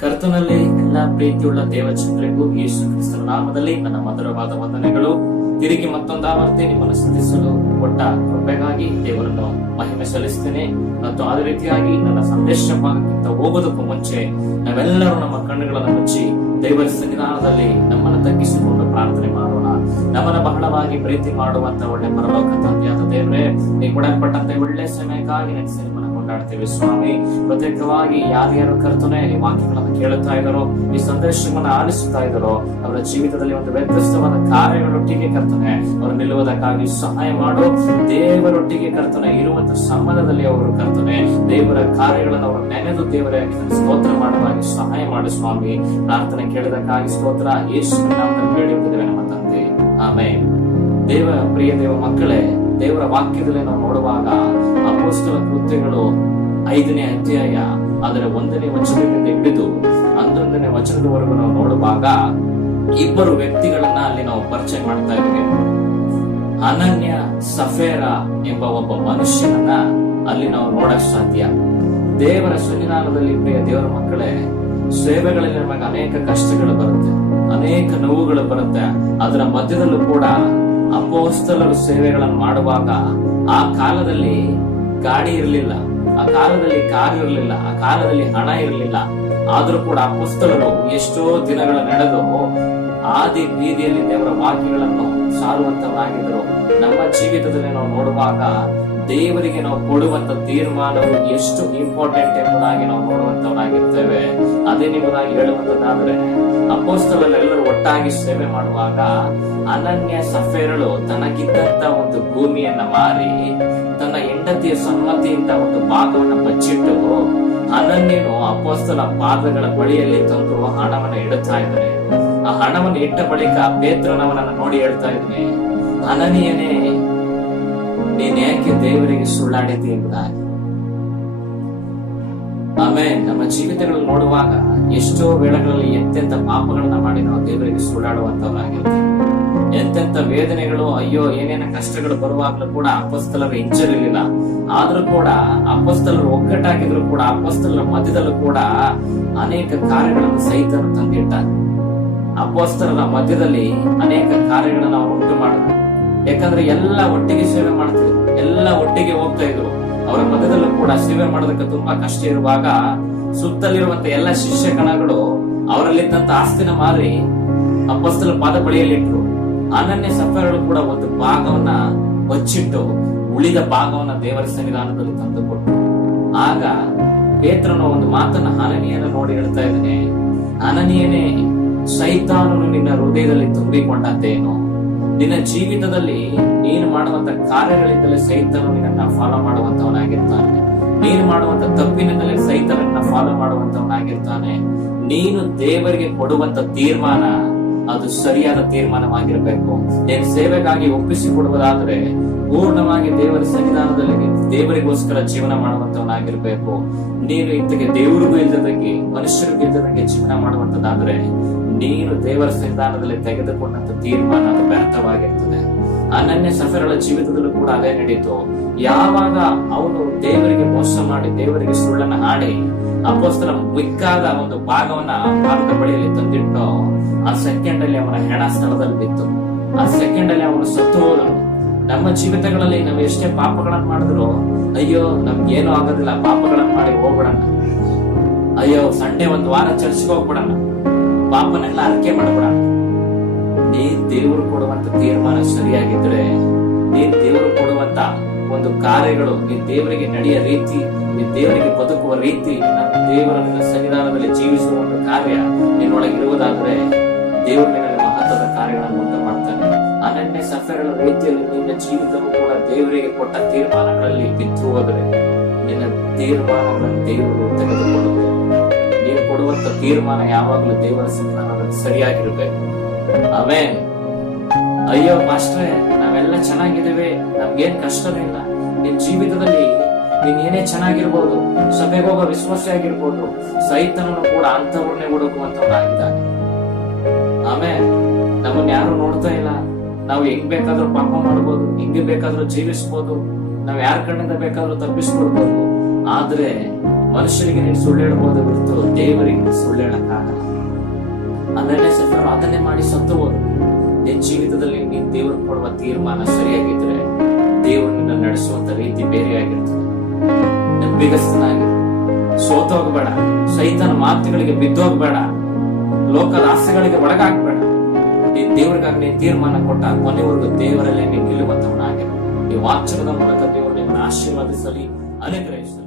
ಕರ್ತನಲ್ಲಿ ಎಲ್ಲ ಪ್ರೀತಿಯುಳ್ಳ ದೇವಚಂದ್ರಿಗೂ ಯೇಸು ಕ್ರಿಸ್ತನ ನಾಮದಲ್ಲಿ ನನ್ನ ಮಧುರವಾದ ವಂದನೆಗಳು. ತಿರುಗಿ ಮತ್ತೊಂದಾವರ್ತಿ ನಿಮ್ಮನ್ನು ಸ್ತುತಿಸಲು ಕೊಟ್ಟ ಕೃಪೆಗಾಗಿ ದೇವರನ್ನು ಮಹಿಮೆ ಸಲ್ಲಿಸ್ತೇನೆ. ಮತ್ತು ಅದೇ ರೀತಿಯಾಗಿ ನನ್ನ ಸಂದೇಶ ಭಾಗಕ್ಕಿಂತ ಹೋಗೋದಕ್ಕೂ ಮುಂಚೆ ನಾವೆಲ್ಲರೂ ನಮ್ಮ ಕಣ್ಣುಗಳನ್ನು ಮುಚ್ಚಿ ದೇವರ ಸನ್ನಿಧಾನದಲ್ಲಿ ನಮ್ಮನ್ನು ತಗ್ಗಿಸಿಕೊಂಡು ಪ್ರಾರ್ಥನೆ ಮಾಡೋಣ. ನಮ್ಮನ್ನು ಬಹಳವಾಗಿ ಪ್ರೀತಿ ಮಾಡುವಂತ ಒಳ್ಳೆ ಪರಲೋಕ ತಂದೆಯಾದ ದೇವರೇ, ನೀವು ಕೊಡಲ್ಪಟ್ಟಂತೆ ಒಳ್ಳೆ ಸಮಯಕ್ಕಾಗಿ ನೆನೆಸಿ ನಿಮ್ಮನ್ನು ಕೊಂಡಾಡ್ತೇವೆ ಸ್ವಾಮಿ. ಪ್ರತ್ಯೇಕವಾಗಿ ಯಾರ್ಯಾರು ಕರ್ತನೆ ಈ ವಾಕ್ಯಗಳನ್ನು ಕೇಳುತ್ತಾ ಇದ್ದಾರೋ, ಈ ಸಂದೇಶವನ್ನು ಆಲಿಸುತ್ತಾ ಇದ್ದಾರೋ, ಅವರ ಜೀವಿತದಲ್ಲಿ ಒಂದು ವ್ಯತ್ಯಸ್ತವಾದ ಕಾರ್ಯಗಳೊಟ್ಟಿಗೆ ಕರ್ತನೆ ಅವರು ನಿಲ್ಲುವುದಕ್ಕಾಗಿ ಸಹಾಯ ಮಾಡು. ದೇವರೊಟ್ಟಿಗೆ ಕರ್ತನೆ ಇರುವಂತ ಸಂಬಂಧದಲ್ಲಿ ಅವರು ಕರ್ತನೆ ದೇವರ ಕಾರ್ಯಗಳನ್ನು ಅವರು ನೆನೆದು ದೇವರ ಸ್ತೋತ್ರ ಮಾಡುವಾಗಿ ಸಹಾಯ ಮಾಡು ಸ್ವಾಮಿ. ಪ್ರಾರ್ಥನೆ ಕೇಳಿದಕ್ಕಾಗಿ ಸ್ತೋತ್ರ. ಯೇಸುವಿನ ನಾಮದಲ್ಲಿ ಬೇಡಿಕೊಂಡಿದ್ದೇವೆ ನಮ್ಮ ತಂದೆ, ಆಮೆನ್. ಪ್ರಿಯ ದೇವ ಮಕ್ಕಳೇ, ದೇವರ ವಾಕ್ಯದಲ್ಲಿ ನಾವು ನೋಡುವಾಗ ಅಪೊಸ್ತಲ ಕೃತ್ಯಗಳು 5ನೇ ಅಧ್ಯಾಯ ಅದರ 1ನೇ ವಚನದಿಂದ ಹಿಡಿದು 11ನೇ ವಚನದವರೆಗೂ ನಾವು ನೋಡುವಾಗ ಇಬ್ಬರು ವ್ಯಕ್ತಿಗಳನ್ನ ಅಲ್ಲಿ ನಾವು ಪರಿಚಯ ಮಾಡ್ತಾ ಇದ್ದೀವಿ. ಅನನ್ಯ ಸಫೇರ ಎಂಬ ಒಬ್ಬ ಮನುಷ್ಯನನ್ನ ಅಲ್ಲಿ ನಾವು ನೋಡಕ್ ಸಾಧ್ಯ. ದೇವರ ಸನ್ನಿಧಾನದಲ್ಲಿ ಪ್ರಿಯ ದೇವರ ಮಕ್ಕಳೇ, ಸೇವೆಗಳಲ್ಲಿ ನಮಗೆ ಅನೇಕ ಕಷ್ಟಗಳು ಬರುತ್ತೆ, ಅನೇಕ ನೋವುಗಳು ಬರುತ್ತೆ. ಅದರ ಮಧ್ಯದಲ್ಲೂ ಕೂಡ ಅಪೊಸ್ತಲರು ಸೇವೆಗಳನ್ನು ಮಾಡುವಾಗ ಆ ಕಾಲದಲ್ಲಿ ಗಾಡಿ ಇರಲಿಲ್ಲ, ಆ ಕಾಲದಲ್ಲಿ ಕಾರ್ ಇರಲಿಲ್ಲ, ಆ ಕಾಲದಲ್ಲಿ ಹಣ ಇರಲಿಲ್ಲ. ಆದ್ರೂ ಕೂಡ ಅಪೊಸ್ತಲರು ಎಷ್ಟೋ ದಿನಗಳ ನಡೆದು ಆದಿ ಬೀದಿಯಲ್ಲಿ ದೇವರ ವಾಕ್ಯಗಳನ್ನು ಸಾರುವಂತವರಾಗಿದ್ದರು. ನಮ್ಮ ಜೀವಿತದಲ್ಲಿ ನಾವು ನೋಡುವಾಗ ದೇವರಿಗೆ ನಾವು ಕೊಡುವಂತ ತೀರ್ಮಾನವು ಎಷ್ಟು ಇಂಪಾರ್ಟೆಂಟ್ ಎಂಬುದಾಗಿ ನಾವು ನೋಡುವಂತವರಾಗಿರ್ತೇವೆ. ಅದೇ ನಿಮ್ಮದಾಗಿ ಹೇಳುವಂತದ್ದಾದ್ರೆ, ಅಪೊಸ್ತಲರೆಲ್ಲರೂ ಒಟ್ಟಾಗಿ ಸೇವೆ ಮಾಡುವಾಗ ಅನನ್ಯ ಸಫೇರಳು ತನಗಿದ್ದಂತ ಒಂದು ಭೂಮಿಯನ್ನ ಮಾರಿ ತನ್ನ ಹೆಂಡತಿಯ ಸಮ್ಮತಿಯಿಂದ ಒಂದು ಭಾಗವನ್ನು ಬಚ್ಚಿಟ್ಟು ಅನನ್ಯನು ಅಪೊಸ್ತಲ ಪಾದಗಳ ಬಳಿಯಲ್ಲಿ ತಂದು ಹಣವನ್ನು ಇಡುತ್ತಾ ಇದ್ದಾನೆ. ಆ ಹಣವನ್ನು ಇಟ್ಟ ಬಳಿಕ ಪೇತ್ರನವನನ್ನು ನೋಡಿ ಹೇಳ್ತಾ ಇದ್ದಾನೆ, ಅನನ್ಯನೇ, ನೀನ್ ಯಾಕೆ ದೇವರಿಗೆ ಸುಳ್ಳಾಡಿದ್ದಿ ಎಂಬುದಾಗಿ. ಆಮೇಲೆ ನಮ್ಮ ಜೀವಿತಗಳನ್ನು ನೋಡುವಾಗ ಎಷ್ಟೋ ವೇಳೆಗಳಲ್ಲಿ ಎಂತೆಂತ ಪಾಪಗಳನ್ನ ಮಾಡಿ ನಾವು ದೇವರಿಗೆ ಸುಳ್ಳಾಡುವಂತವರಾಗಿರ್ತೇವೆ. ಎಂತೆಂತ ವೇದನೆಗಳು, ಅಯ್ಯೋ ಏನೇನ ಕಷ್ಟಗಳು ಬರುವಾಗ್ಲೂ ಕೂಡ ಅಪೊಸ್ತಲರು ಹಿಂಜರಿರಲಿಲ್ಲ. ಆದ್ರೂ ಕೂಡ ಅಪೊಸ್ತಲರು ಒಗ್ಗಟ್ಟಾಗಿದ್ರು ಕೂಡ ಅಪೊಸ್ತಲರ ಮಧ್ಯದಲ್ಲೂ ಕೂಡ ಅನೇಕ ಕಾರ್ಯಗಳನ್ನು ಸಹಿತನು ತಂದಿಟ್ಟಾರೆ. ಅಪೊಸ್ತಲರ ಮಧ್ಯದಲ್ಲಿ ಅನೇಕ ಕಾರ್ಯಗಳನ್ನು ಅವರು ಉಂಟು ಮಾಡಿದ್ರು. ಯಾಕಂದ್ರೆ ಎಲ್ಲ ಒಟ್ಟಿಗೆ ಸೇವೆ ಮಾಡ್ತಿದ್ರು, ಎಲ್ಲ ಒಟ್ಟಿಗೆ ಹೋಗ್ತಾ ಇದ್ರು. ಅವರ ಮಧ್ಯದಲ್ಲೂ ಕೂಡ ಸೇವೆ ಮಾಡೋದಕ್ಕೆ ತುಂಬಾ ಕಷ್ಟ ಇರುವಾಗ ಸುತ್ತಲಿರುವಂತ ಎಲ್ಲ ಶಿಷ್ಯ ಗಣಗಳು ಅವರಲ್ಲಿದ್ದಂತ ಆಸ್ತಿನ ಮಾರಿ ಅಪೊಸ್ತಲ ಪಾದ ಬಳಿಯಲ್ಲಿಟ್ರು. ಅನನ್ಯ ಸಫೇರಳು ಕೂಡ ಒಂದು ಭಾಗವನ್ನ ಬಚ್ಚಿಟ್ಟು ಉಳಿದ ಭಾಗವನ್ನ ದೇವರ ಸನ್ನಿಧಾನದಲ್ಲಿ ತಂದುಕೊಟ್ರು. ಆಗ ಪೇತ್ರನು ಒಂದು ಮಾತನ್ನ ಅನನೀಯನ ನೋಡಿ ಹೇಳ್ತಾ ಇದ್ದಾನೆ, ಅನನೀಯನೇ, ಸೈತಾನನು ನಿನ್ನ ಹೃದಯದಲ್ಲಿ ತುಂಬಿಕೊಂಡಂತೇನು? ನಿನ್ನ ಜೀವಿತದಲ್ಲಿ ನೀನು ಮಾಡುವಂತ ಕಾರ್ಯಗಳಿಂದಲೇ ಸೈತಾನು ನಿನ್ನ ಫಾಲೋ ಮಾಡುವಂತವನಾಗಿರ್ತಾನೆ. ನೀನು ಮಾಡುವಂತ ತಪ್ಪಿನಿಂದಲೇ ಸೈತಾನನ್ನ ಫಾಲೋ ಮಾಡುವಂತವನಾಗಿರ್ತಾನೆ. ನೀನು ದೇವರಿಗೆ ಕೊಡುವಂತ ತೀರ್ಮಾನ ಅದು ಸರಿಯಾದ ತೀರ್ಮಾನವಾಗಿರಬೇಕು. ನೀನು ಸೇವೆಗಾಗಿ ಒಪ್ಪಿಸಿಕೊಡುವುದಾದ್ರೆ ಪೂರ್ಣವಾಗಿ ದೇವರ ಸನ್ನಿಧಾನದಲ್ಲಿ ದೇವರಿಗೋಸ್ಕರ ಜೀವನ ಮಾಡುವಂತವನಾಗಿರ್ಬೇಕು. ನೀನು ಇಂತಗೆ ದೇವರಿಗೂ ಇಲ್ಲದಂಗೆ ಮನುಷ್ಯರಿಗೂ ಇಲ್ಲದಂಗೆ ಜೀವನ ಮಾಡುವಂತದ್ದಾದ್ರೆ ನೀನು ದೇವರ ಸನ್ನಿಧಾನದಲ್ಲಿ ತೆಗೆದುಕೊಂಡಂತ ತೀರ್ಮಾನ ಅದು ವ್ಯರ್ಥವಾಗಿರ್ತದೆ. ಅನನ್ಯ ಸಫೇರಳ ಜೀವಿತದಲ್ಲೂ ಕೂಡ ಅದೇ ನಡೀತು. ಯಾವಾಗ ಅವನು ದೇವರಿಗೆ ಮೋಸ ಮಾಡಿ ದೇವರಿಗೆ ಸುಳ್ಳನ್ನ ಹಾಡಿ ಅಪೊಸ್ತಲ ಮಿಕ್ಕಾದ ಒಂದು ಭಾಗವನ್ನ ಪಾದದ ಬಳಿಯಲ್ಲಿ ತಂದಿಟ್ಟು ಆ ಸೆಕೆಂಡ್ ಅಲ್ಲಿ ಅವನ ಹೆಣ ಸ್ಥಳದಲ್ಲಿ ಬಿತ್ತು. ಆ ಸೆಕೆಂಡ್ ಅಲ್ಲಿ ಅವನು ಸತ್ತು ಹೋದನು. ನಮ್ಮ ಜೀವಿತಗಳಲ್ಲಿ ನಾವು ಎಷ್ಟೇ ಪಾಪಗಳನ್ನ ಮಾಡಿದ್ರು, ಅಯ್ಯೋ ನಮ್ಗೇನು ಆಗೋದಿಲ್ಲ, ಪಾಪಗಳನ್ನ ಮಾಡಿ ಹೋಗ್ಬಿಡಣ, ಅಯ್ಯೋ ಸಂಡೆ ಒಂದು ವಾರ ಚರ್ಚ್ಗೆ ಹೋಗ್ಬಿಡಣ, ಪಾಪನೆಲ್ಲ ಅರಿಕೆ ಮಾಡ್ಬಿಡಣ. ನೀನ್ ದೇವರು ಕೊಡುವಂತ ತೀರ್ಮಾನ ಸರಿಯಾಗಿದ್ರೆ, ನೀನ್ ದೇವರು ಕೊಡುವಂತ ಒಂದು ಕಾರ್ಯಗಳು, ನೀನ್ ದೇವರಿಗೆ ನಡೆಯ ರೀತಿ, ನೀನ್ ದೇವರಿಗೆ ಬದುಕುವ ರೀತಿ, ದೇವರ ಸನ್ನಿಧಾನದಲ್ಲಿ ಜೀವಿಸುವ ಒಂದು ಕಾರ್ಯ ನಿನ್ನೊಳಗಿರುವುದಾದ್ರೆ ದೇವರು ನಿನ್ನಲ್ಲಿ ಮಹತ್ವದ ಕಾರ್ಯಗಳನ್ನು ಉಂಟು ಮಾಡ್ತಾನೆ. ಅನನ್ಯ ಸಫೇರಳ ರೀತಿಯಲ್ಲಿ ನಿನ್ನ ಜೀವಿತವೂ ಕೂಡ ದೇವರಿಗೆ ಕೊಟ್ಟ ತೀರ್ಮಾನಗಳಲ್ಲಿ ಬಿದ್ದು ಹೋದ್ರೆ ನಿನ್ನ ತೀರ್ಮಾನಗಳನ್ನು ದೇವರು ತೆಗೆದುಕೊಳ್ಳುವುದು. ನೀನು ಕೊಡುವಂತ ತೀರ್ಮಾನ ಯಾವಾಗಲೂ ದೇವರ ಸನ್ನಿಧಾನದಲ್ಲಿ ಸರಿಯಾಗಿರ್ಬೇಕು. ಆಮೇಲೆ ಅಯ್ಯೋ ಮಾಸ್ಟ್ರೇ, ನಾವೆಲ್ಲ ಚೆನ್ನಾಗಿದ್ದೇವೆ, ನಮ್ಗೇನ್ ಕಷ್ಟನೇ ಇಲ್ಲ. ನಿನ್ ಜೀವಿತದಲ್ಲಿ ನೀನ್ ಏನೇ ಚೆನ್ನಾಗಿರ್ಬೋದು, ಸಭೆಗೆ ಹೋಗೋ ವಿಶ್ವಾಸ ಆಗಿರ್ಬೋದು, ಸೈತನನು ಕೂಡ ಅಂತವ್ರನ್ನೇ ಹುಡುಕುವಂತವನಾಗಿದ್ದಾನೆ. ಆಮೇಲೆ ನಮ್ಮನ್ನ ಯಾರು ನೋಡ್ತಾ ಇಲ್ಲ. ನಾವು ಹೆಂಗ್ ಬೇಕಾದ್ರೂ ಪಾಪ ಮಾಡ್ಬೋದು, ಹೆಂಗ್ ಬೇಕಾದ್ರೂ ಜೀವಿಸ್ಬೋದು, ನಾವ್ ಯಾರ ಕಣ್ಣಿಂದ ಬೇಕಾದ್ರೂ ತಪ್ಪಿಸ್ಕೊಡ್ಬೋದು. ಆದ್ರೆ ಮನುಷ್ಯರಿಗೆ ನೀನು ಸುಳ್ಳು ಹೇಳ್ಬೋದು ಬಿಡ್ತು, ದೇವರಿಗೆ ಸುಳ್ಳು ಹೇಳಕ್ಕಾಗಲ್ಲ. ಅದನ್ನೇ ಸಫರ್ ಅದನ್ನೇ ಮಾಡಿ ಸತ್ತು ಹೋದ್ರು. ನಿನ್ ಜೀವಿತದಲ್ಲಿ ನೀನ್ ದೇವರು ಕೊಡುವ ತೀರ್ಮಾನ ಸರಿಯಾಗಿದ್ರೆ ದೇವರು ನಿನ್ನ ನಡೆಸುವಂತ ರೀತಿ ಬೇರೆಯಾಗಿರ್ತದೆ. ನಂಬಿಗಸ್ತನಾಗಿ ಸೋತೋಗ್ಬೇಡ, ಸೈತನ ಮಾತುಗಳಿಗೆ ಬಿದ್ದೋಗ್ಬೇಡ, ಲೋಕದ ಆಸೆಗಳಿಗೆ ಒಳಗಾಗ್ಬೇಡ. ನೀನ್ ದೇವರಿಗಾಗಿ ನೀನ್ ತೀರ್ಮಾನ ಕೊಟ್ಟ ಕೊನೆವರೆಗೂ ದೇವರಲ್ಲೇ ನೀನು ನಿಲ್ಲುವಂತವನಾಗಿರು. ಈ ವಾಕ್ಯದ ಮೂಲಕ ದೇವರು ನಿಮ್ಮನ್ನು ಆಶೀರ್ವಾದಿಸಲಿ, ಅನುಗ್ರಹಿಸಲಿ.